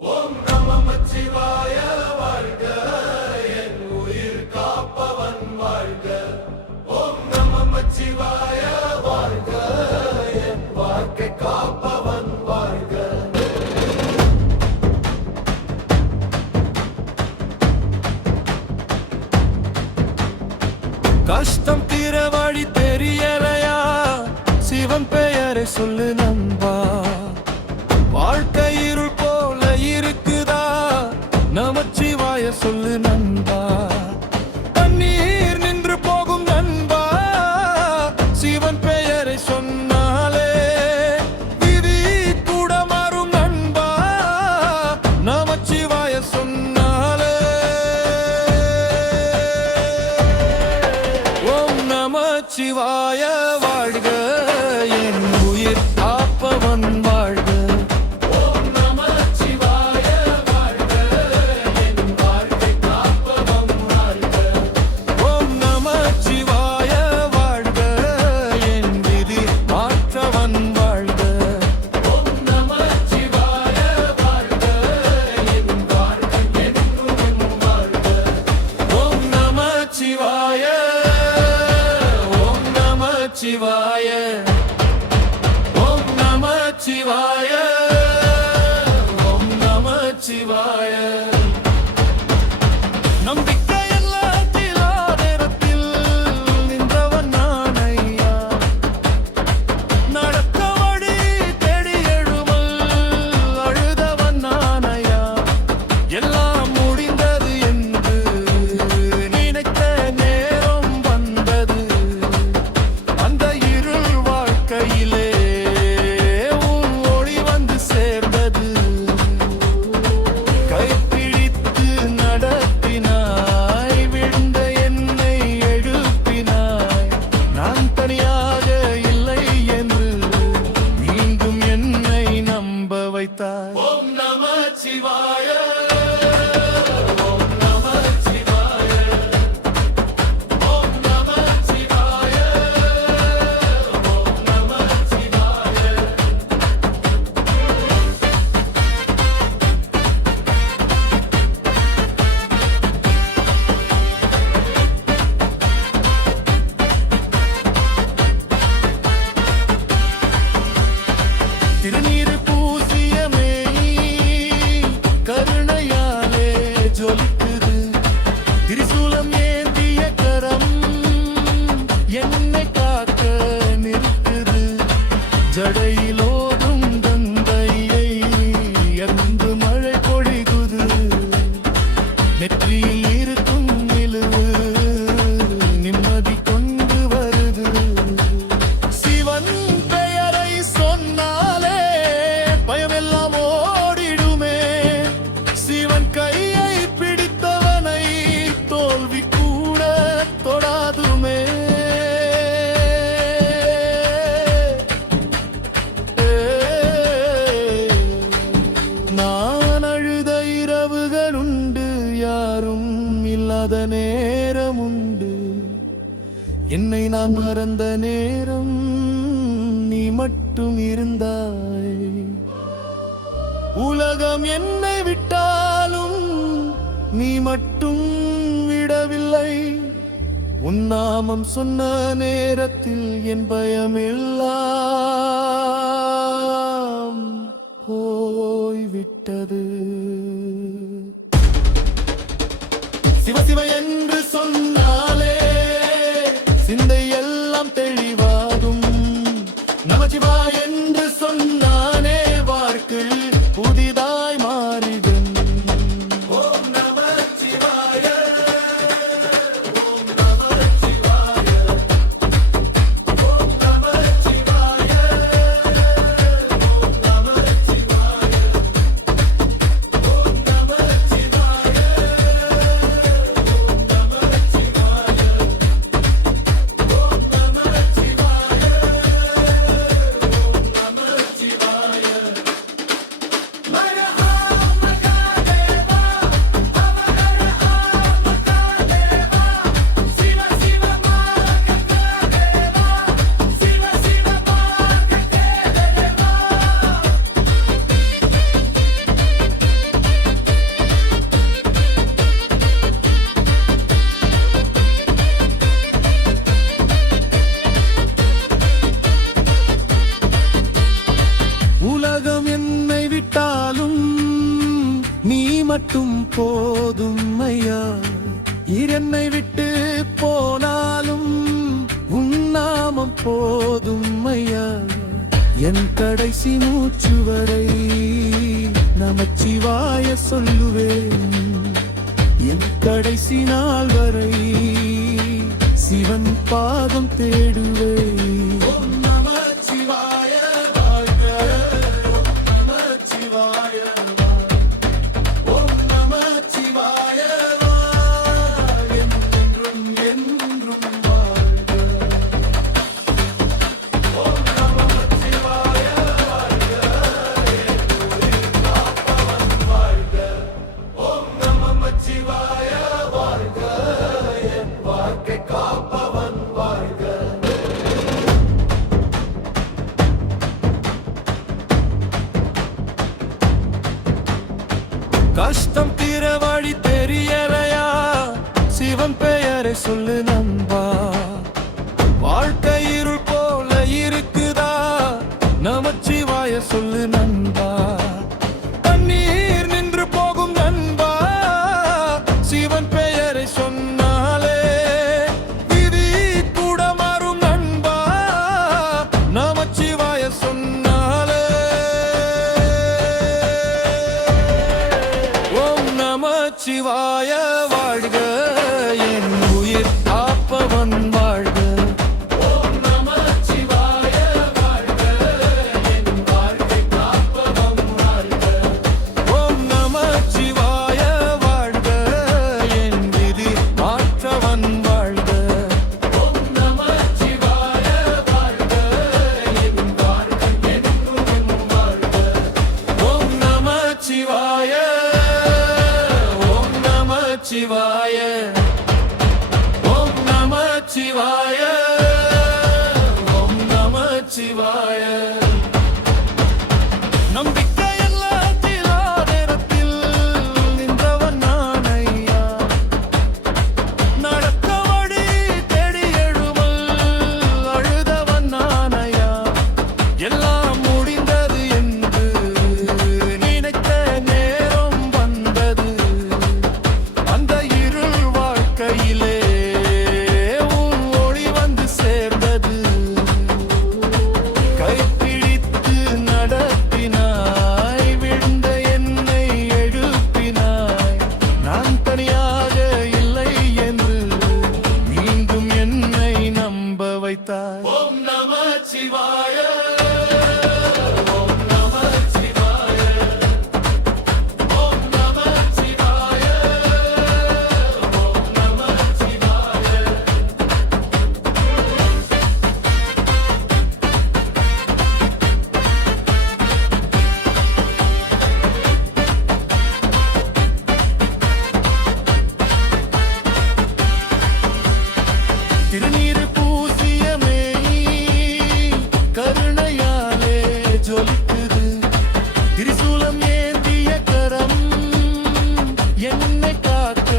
ஓம் நமச்சிவாய வாழ்க, என் உயிர் காப்பவன் வாழ்க. ஓம் நமச்சிவாய வாழ்க, என் வாழ்க்கை காப்பவன் வாழ்க. கஷ்டம் தீர வழி தெரியலையா? சிவன் பெயரை சொல்லு நண்பா. வாழ்க்கை இருள் போல இருக்குதா? நமச்சிவாய சொல்லு நண்பா. தண்ணீர் நின்று போகும் நண்பா, சிவன் பெயரை சொன்னாலே விதி கூட மாறும் நண்பா, நமச்சிவாய சொன்னாலே. ஓம் நமச்சிவாய வாழ்க, என் உயிர் காப்பவன் வாழ்க. ஓம் நமச்சிவாய வாழ்க, என் வாழ்க்கை காப்பவன் வாழ்க. ஓம் நமச்சிவாய வாழ்க, என் விதி மாற்றவன் வாழ்க. ஓம் நமச்சிவாய வாழ்க, என் வாழ்க்கை என்றும் வாழ்க. ஓம் நமச்சிவாய, ஓம் நமச்சிவாய, ஓம் நமச்சிவாய, ஓம் நமச்சிவாய. நம்பிக்கை எல்லாத்தில் ஆதரத்தில் நின்றவன் நான் ஐயா. நடக்க வழி தேடி எழுமல் அழுதவன் நான் ஐயா. எல்லாம் முடிந்தது என்று நினைத்த நேரம் வந்தது. அந்த இருள் வாழ்க்கையிலே உன் ஒளி வந்து சேர்ந்தது. கைப்பிடித்து நடத்தினாய், விழுந்த என்னை எழுப்பினாய். நான் தனியாக இல்லை என்று மீண்டும் என்னை நம்ப வைத்தாய். ஓம் நமச்சிவாய, ஓம் நமச்சிவாய, ஓம் நமச்சிவாய, ஓம் நமச்சிவாய. திருநீறு பூசிய மேனி கருணையாலே ஜொலிக்குது. திரிசூலம் ஏந்திய கரம் என்னை காக்க நிற்குது. ஜடையிலோதும் தந்தையை எந்து மழை பொழிகுது. நெற்றியில் இருக்கும் நிலவு நிம்மதி கொண்டு வருது. சிவன் பெயரை சொன்னாலே பயமெல்லாம் ஓடிடுமே. சிவன் கையை பிடித்தவனை தோல்வி கூட தொடாதுமே. நான் அழுத இரவுகள் உண்டு, யாரும் இல்லாத நேரம் உண்டு. என்னை நான் மறந்த நேரம் நீ மட்டும் இருந்தாய். உலகம் என்னை விட்டாலும் நீ மட்டும் விடவில்லை. உன் நாமம் சொன்ன நேரத்தில் என் பயமெல்லாம் போய்விட்டது. சிவ சிவ என்று சொன்னாலே சிந்தை எல்லாம் தெளிவாகும். நமச்சிவாய என்று சொன்னானே வாழ்க்கை புதிதாய் மாறிடும். ஓம் நமச்சிவாய, ஓம் நமச்சிவாய, ஓம் நமச்சிவாய, ஓம் நமச்சிவாய. மட்டும் போதும் ஐயா. என்னை விட்டு போனாலும் உன் நாமம் போதும் ஐயா. என் கடைசி மூச்சு வரை நமச்சிவாய சொல்லுவேன். என் கடைசி நாள் வரை சிவன் பாதம் தேடுவேன். ஓம் நமச்சிவாய வாழ்க, ஓம் நமச்சிவாய வாழ்க, ஓம் நமச்சிவாய வாழ்க, என்றும் என்றும் வாழ்க. ஓம் நமச்சிவாய வாழ்க, என்னுயிர் காப்பவன் வாழ்க. ஓம் நமச்சிவாய வாழ்க, என் வாழ்க்கை காப்பவன் வாழ்க. கஷ்டம் தீர வழி தெரியலையா? சிவன் பெயரை சொல்லு நண்பா. வாழ்க்கை இருள் போல இருக்குதா? நமச்சிவாய சொல்லு நண்பா. தண்ணீர் நின்று போகும் நண்பா, சிவன் பெயரை சொன்னாலே விதி கூட மாறும் நண்பா. நமச்சிவாய சொன்னாலே. ஓம் நமச்சிவாய வாழ்க, என் உயிர் காப்பவன் வாழ்க. ஓம் நமச்சிவாய வாழ்க, என் வாழ்க்கை காப்பவன் வாழ்க. ஓம் நமச்சிவாய வாழ்க, என் விதி மாற்றவன் வாழ்க. ஓம் நமச்சிவாய வாழ்க, என் வாழ்க்கை என்றும் வாழ்க. ஓம் நமச்சிவாய, ஓம் நமச்சிவாய, ஓம் நமச்சிவாய, ஓம் நமச்சிவாய. நம்பிக்கை எல்லாத்தில் நேரத்தில் நின்றவன் நான் ஐயா. நடக்க வழி தேடி எழுமல் அழுதவன் நான் ஐயா. எல்லாம் முடிந்தது என்று நினைத்த நேரம் வந்தது. அந்த இருள் வாழ்க்கையிலே உன் ஒளி வந்து சேர்ந்தது. கைப்பிடித்து நடத்தினாய், விழுந்த என்னை எழுப்பினாய். நான் தனியாக இல்லை என்று மீண்டும் என்னை நம்ப வைத்தாய். ஓம் நமச்சிவாய, ஓம் நமச்சிவாய, ஓம் நமச்சிவாய, ஓம் நமச்சிவாய. திருநீறு பூசிய மேனி கருணையாலே ஜொலிக்குது. திரிசூலம் ஏந்திய கரம் என்னை காக்க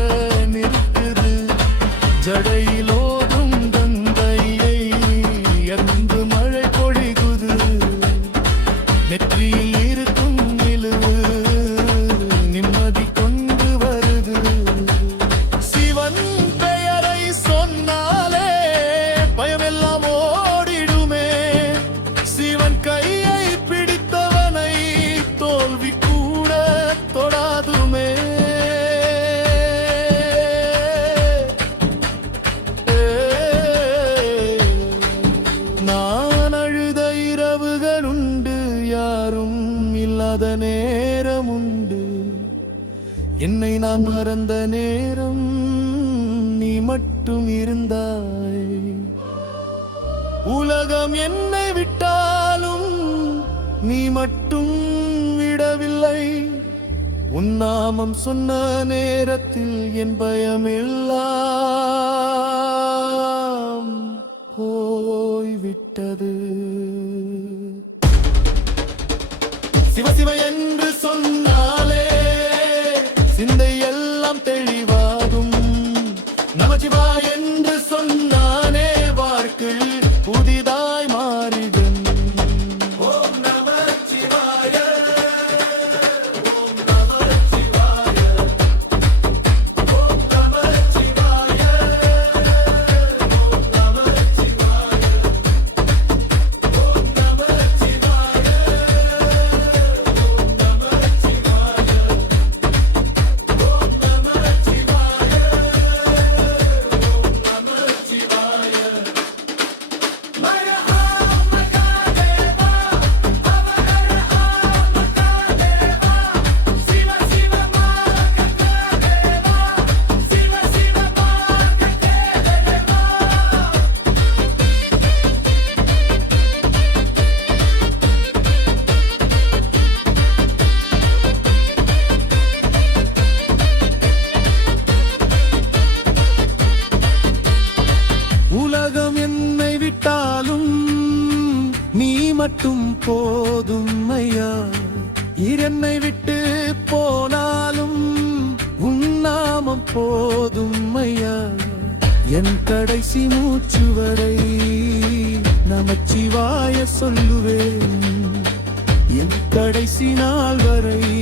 நிற்குது. ஜடையிலோதும் கங்கையை எந்து மழை பொழிகுது. நெற்றியில் இருக்கும் நிலவு நிம்மதி கொண்டு வருது. சிவன் பெயரை சொன்னாலே பயமெல்லாம் ஓடிடுமே. சிவன் கையை பிடித்தவனை தோல்வி கூட தொடாதுமே. நான் அழுத இரவுகள் உண்டு, யாரும் இல்லாத நேரம் உண்டு. என்னை நான் மறந்த நேரம் நீ மட்டும் இருந்தாய். உலகம் என்னை விட்டாலும் நீ மட்டும் விடவில்லை. உன் நாமம் சொன்ன நேரத்தில் என் பயமெல்லாம் போய்விட்டது. சிவ சிவ என்று சொன்னாலே சிந்தை எல்லாம் தெளிவாகும். நமச்சிவாய என்று சொன்னானே வாழ்க்கை புதிதாய் மாறிடும். ஓம் நமச்சிவாய, ஓம் நமச்சிவாய, என்னை விட்டு போனாலும் உன் நாமம் போதும் ஐயா. என் கடைசி மூச்சு வரை நமச்சிவாய சொல்லுவேன். என் கடைசி நாள் வரை